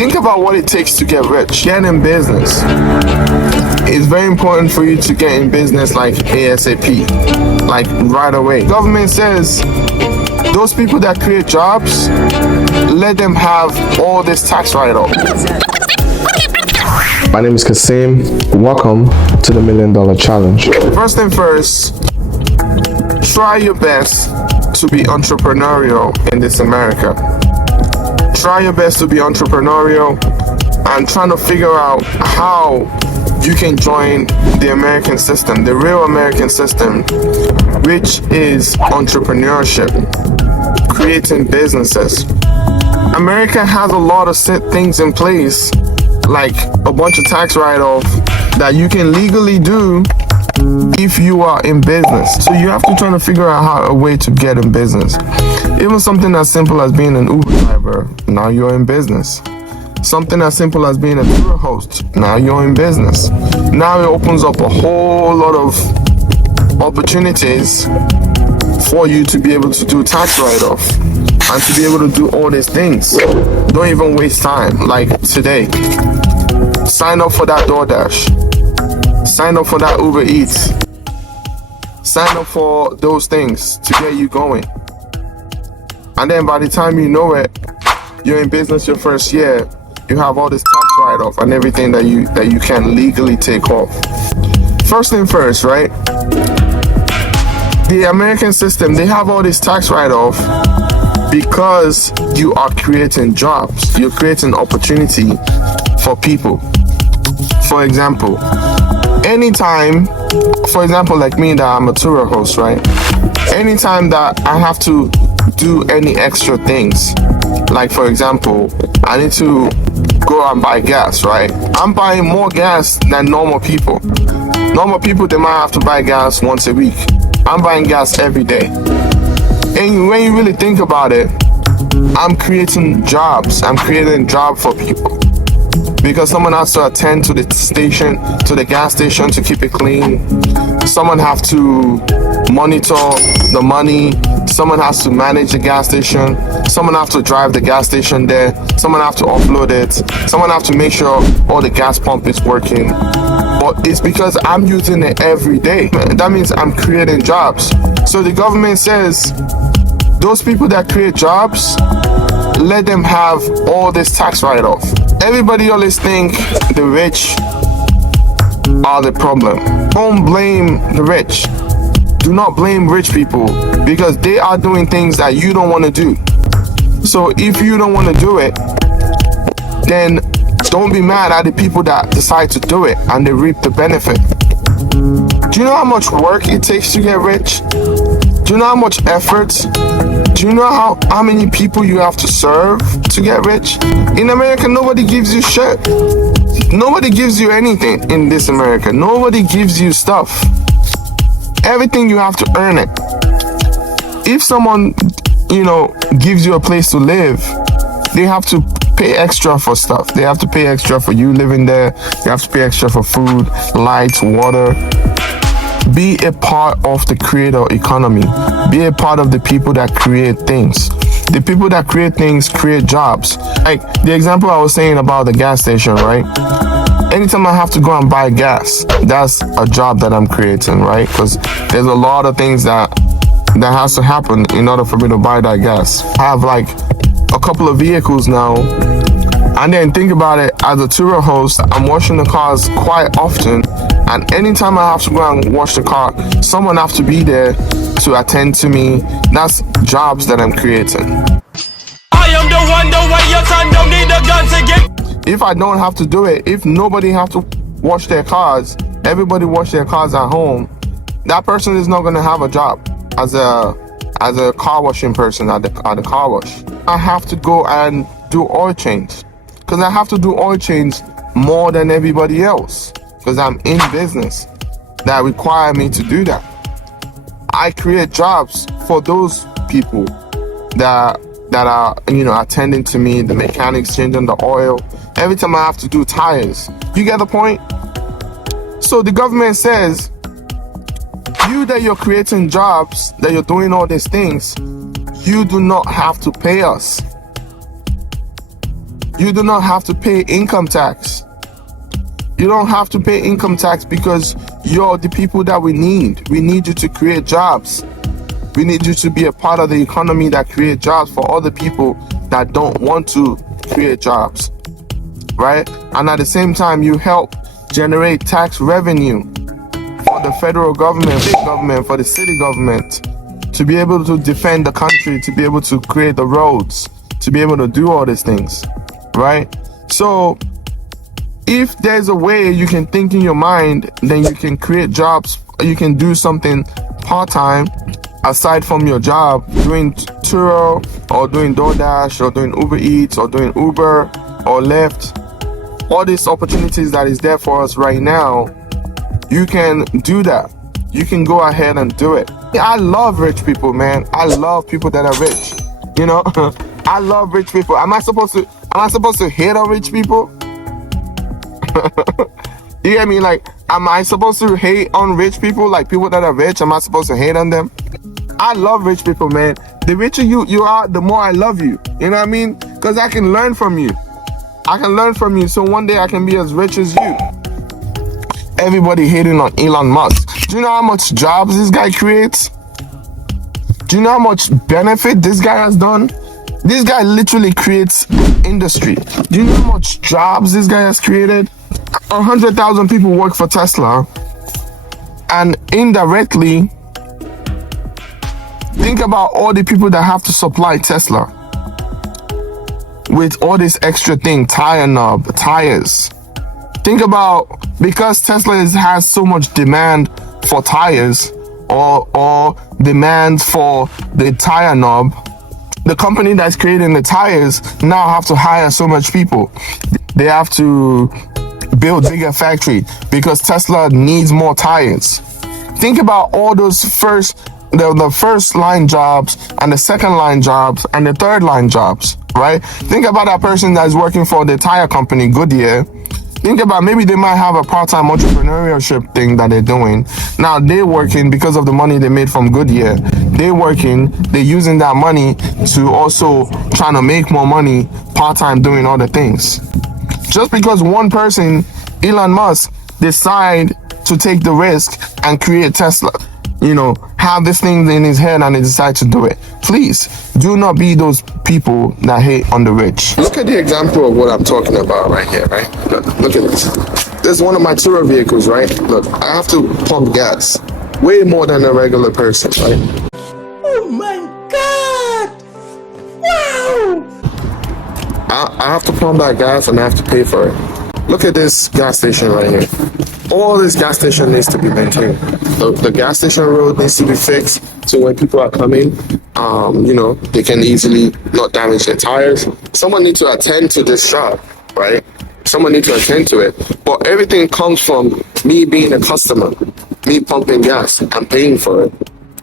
Think about what it takes to get rich. Get in business. It's very important for you to get in business like ASAP, like right away. Government says those people that create jobs, let them have all this tax write-off. My name is Kaseem. Welcome to the $1 Million Challenge. First thing first, try your best to be entrepreneurial in this America. Try your best to be entrepreneurial and trying to figure out how you can join the American system, the real American system, which is entrepreneurship, creating businesses. America has a lot of things in place, like a bunch of tax write-off that you can legally do if you are in business. So you have to try to figure out a way to get in business. Even something as simple as being an Uber driver, now you're in business. Something as simple as being a tour host, now you're in business. Now it opens up a whole lot of opportunities for you to be able to do tax write-off and to be able to do all these things. Don't even waste time. Like today, sign up for that DoorDash. Sign up for that Uber Eats. Sign up for those things to get you going. And then by the time you know it, you're in business your first year, you have all this tax write-off and everything that you can legally take off. First thing first, right? The American system, they have all this tax write-off because you are creating jobs. You're creating opportunity for people. For example, anytime, for example, like me, that I'm a tour host, right? Anytime that I have to do any extra things, like for example, I need to go and buy gas, right? I'm buying more gas than normal people. Normal people, they might have to buy gas once a week. I'm buying gas every day. And when you really think about it, I'm creating jobs. I'm creating a job for people. Because someone has to attend to the station, to the gas station to keep it clean. Someone has to monitor the money. Someone has to manage the gas station. Someone has to drive the gas station there. Someone has to upload it. Someone has to make sure all the gas pump is working. But it's because I'm using it every day. That means I'm creating jobs. So the government says, those people that create jobs, let them have all this tax write-off. Everybody always think the rich are the problem. Don't blame the rich. Do not blame rich people because they are doing things that you don't want to do. So if you don't want to do it, then don't be mad at the people that decide to do it and they reap the benefit. Do you know how much work it takes to get rich? Do you know how much effort? Do you know how many people you have to serve to get rich? In America, nobody gives you shit. Nobody gives you anything in this America. Nobody gives you stuff. Everything you have to earn it. If someone, gives you a place to live, they have to pay extra for stuff. They have to pay extra for you living there. You have to pay extra for food, lights, water. Be a part of the creator economy. Be a part of the people that create things. The people that create things create jobs. Like the example I was saying about the gas station, right? Anytime I have to go and buy gas, that's a job that I'm creating, right? Because there's a lot of things that has to happen in order for me to buy that gas. I have like a couple of vehicles now. And then think about it, as a tour host, I'm washing the cars quite often. And anytime I have to go and wash the car, someone has to be there to attend to me. That's jobs that I'm creating. I am the one, the way your son don't need a gun to get. If I don't have to do it, if nobody have to wash their cars, everybody wash their cars at home, that person is not going to have a job as a car washing person at the car wash. I have to go and do oil change because I have to do oil change more than everybody else because I'm in business that require me to do that. I create jobs for those people that are attending to me, the mechanics changing the oil. Every time I have to do tires. You get the point? So the government says, you that you're creating jobs, that you're doing all these things, you do not have to pay us. you do not have to pay income tax. You don't have to pay income tax because you're the people that we need. We need you to create jobs. We need you to be a part of the economy that create jobs for other people that don't want to create jobs, right? And at the same time, you help generate tax revenue for the federal government, state government, for the city government, to be able to defend the country, to be able to create the roads, to be able to do all these things, right? So if there's a way you can think in your mind, then you can create jobs. You can do something part-time aside from your job, doing Turo or doing DoorDash or doing Uber Eats or doing Uber or Lyft. All these opportunities that is there for us right now, you can do that. You can go ahead and do it. I love rich people, man. I love people that are rich. You know, I love rich people. Am I supposed to hate on rich people? You get me? Like, am I supposed to hate on rich people? Like, people that are rich, am I supposed to hate on them? I love rich people, man. The richer you are, the more I love you. You know what I mean? Because I can learn from you. I can learn from you, so one day I can be as rich as you. Everybody hating on Elon Musk. Do you know how much jobs this guy creates? Do you know how much benefit this guy has done? This guy literally creates industry. Do you know how much jobs this guy has created? 100,000 people work for Tesla, and indirectly, think about all the people that have to supply Tesla with all this extra thing, tires. Think about, because Tesla has so much demand for tires or demand for the tire knob, the company that's creating the tires now have to hire so much people. They have to build bigger factory because Tesla needs more tires. Think about all those the first line jobs and the second line jobs and the third line jobs, right? Think about that person that's working for the tire company, Goodyear. Think about, maybe they might have a part-time entrepreneurship thing that they're doing. Now they're working because of the money they made from Goodyear. They're using that money to also trying to make more money part-time doing other things. Just because one person, Elon Musk, decide to take the risk and create Tesla, you know, have this thing in his head and they decide to do it. Please do not be those people that hate on the rich. Look at the example of what I'm talking about right here, right? Look at this. This is one of my Turo vehicles, right? Look, I have to pump gas way more than a regular person, right? Oh my God! Wow! I have to pump that gas and I have to pay for it. Look at this gas station right here. All this gas station needs to be maintained. The gas station road needs to be fixed so when people are coming, you know, they can easily not damage their tires. Someone needs to attend to this shop, right? Someone needs to attend to it. But everything comes from me being a customer, me pumping gas and paying for it,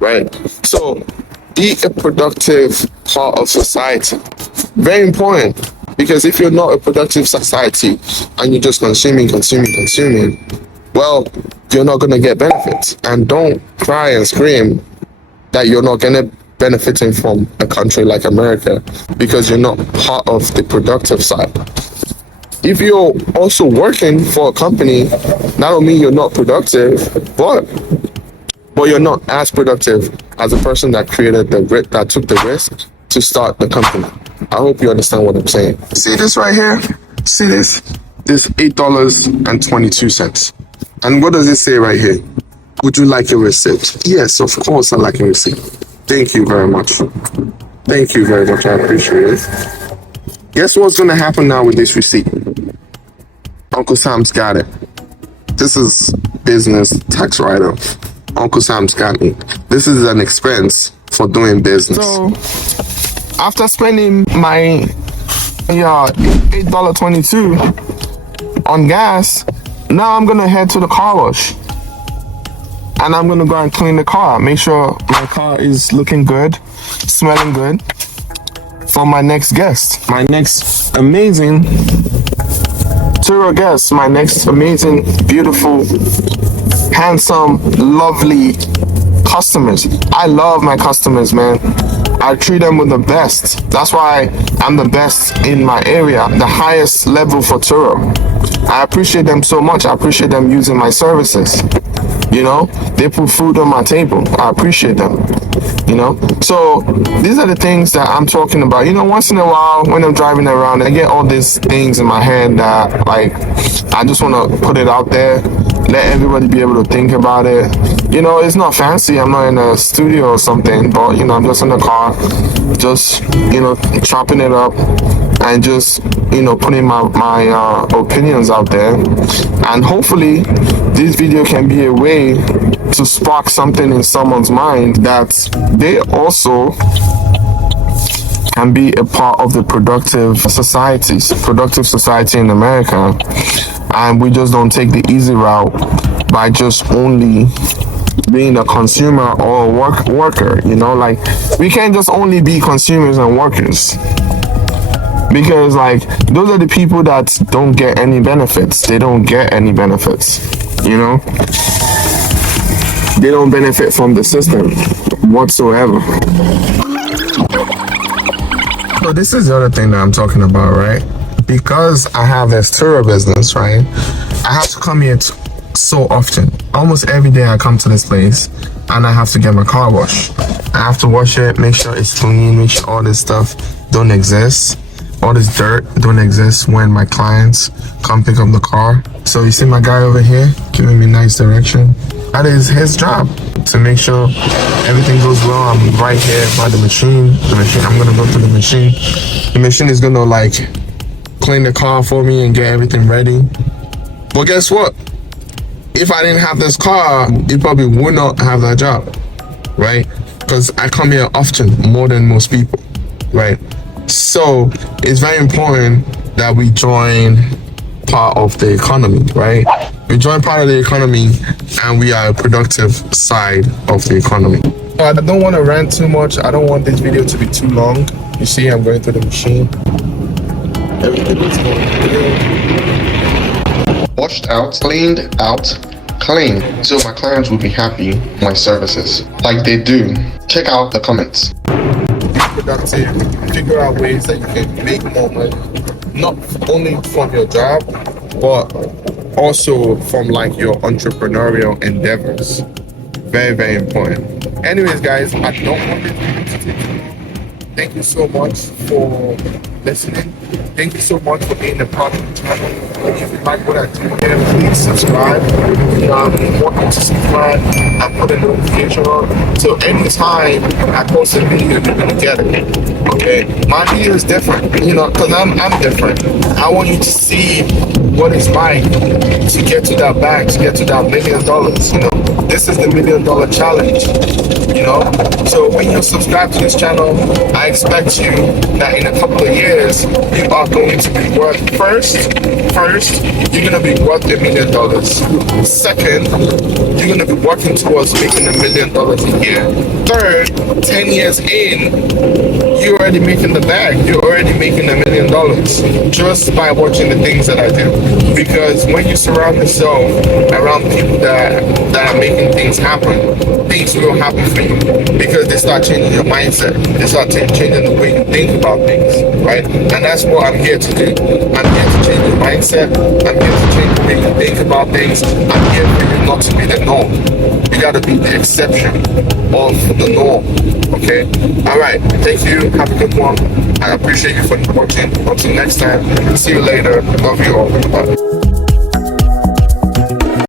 right? So be a productive part of society. Very important. Because if you're not a productive society and you're just consuming, well, you're not going to get benefits. And don't cry and scream that you're not going to benefiting from a country like America because you're not part of the productive side. If you're also working for a company, that don't mean you're not productive, but you're not as productive as a person that took the risk to start the company. I hope you understand what I'm saying. See this right here? See this? This $8.22. And what does it say right here? Would you like a receipt? Yes, of course I like a receipt. Thank you very much. Thank you very much. I appreciate it. Guess what's going to happen now with this receipt? Uncle Sam's got it. This is business tax write-off. Uncle Sam's got it. This is an expense for doing business. So, after spending my $8.22 on gas, now I'm gonna head to the car wash and I'm gonna go and clean the car. Make sure my car is looking good, smelling good for my next guest, my next amazing Turo guest, my next amazing, beautiful, handsome, lovely customers. I love my customers, man. I treat them with the best. That's why I'm the best in my area, the highest level for Turo. I appreciate them so much. I appreciate them using my services. You know, they put food on my table. I appreciate them. You know, so these are the things that I'm talking about. You know, once in a while when I'm driving around, I get all these things in my head that, like, I just want to put it out there, let everybody be able to think about it. You know, it's not fancy. I'm not in a studio or something, but, you know, I'm just in the car, just, you know, chopping it up and just, you know, putting my opinions out there. And hopefully this video can be a way to spark something in someone's mind that they also can be a part of the productive society in America. And we just don't take the easy route by just only being a consumer or a worker. You know, like, we can't just only be consumers and workers, because, like, those are the people that don't get any benefits. They don't get any benefits, you know? They don't benefit from the system whatsoever. So this is the other thing that I'm talking about, right? Because I have this Turo business, right? I have to come here so often. Almost every day I come to this place and I have to get my car washed. I have to wash it, make sure it's clean, make sure all this stuff don't exist. All this dirt don't exist when my clients come pick up the car. So you see my guy over here giving me nice direction. That is his job, to make sure everything goes well. I'm right here by the machine. I'm gonna go to the machine. The machine is gonna, like, clean the car for me and get everything ready. But guess what? If I didn't have this car, you probably would not have that job, right? Because I come here often, more than most people, right? So it's very important that we join part of the economy, right? We join part of the economy and we are a productive side of the economy. I don't want to rant too much. I don't want this video to be too long. You see, I'm going through the machine. Everything is going good. Washed out, cleaned out, clean. So my clients will be happy with my services, like they do. Check out the comments. Productive, figure out ways that you can make more money, not only from your job, but also from, like, your entrepreneurial endeavors. Very, very important. Anyways, guys, I don't want this video to take too long. Thank you so much for listening. Thank you so much for being a part of the channel. If you like what I do here, please subscribe. Welcome to subscribe and put a notification on, so anytime I post a video, you're gonna get it. Okay, my video is different, you know, because I'm different. I want you to see what it's like to get to that bag, to get to that $1 million. You know, this is the $1 million challenge. You know, so when you subscribe to this channel, I expect you that in a couple of years you are going to be worth first, you're gonna be worth $1 million. Second, you're gonna be working towards making $1 million a year. Third, 10 years in, you're already making the bag. You're already making $1 million just by watching the things that I do. Because when you surround yourself around people that are making things happen, things will happen for you, because they start changing your mindset. They start changing the way you think about things, right? And that's what I'm here to do. I'm here to change your mindset. I'm here to change the way you think about things. I'm here for you not to be the norm. You gotta be the exception of the norm, okay? All right, thank you. Have a good one. I appreciate you for watching. Until next time, see you later. Love you all. Bye.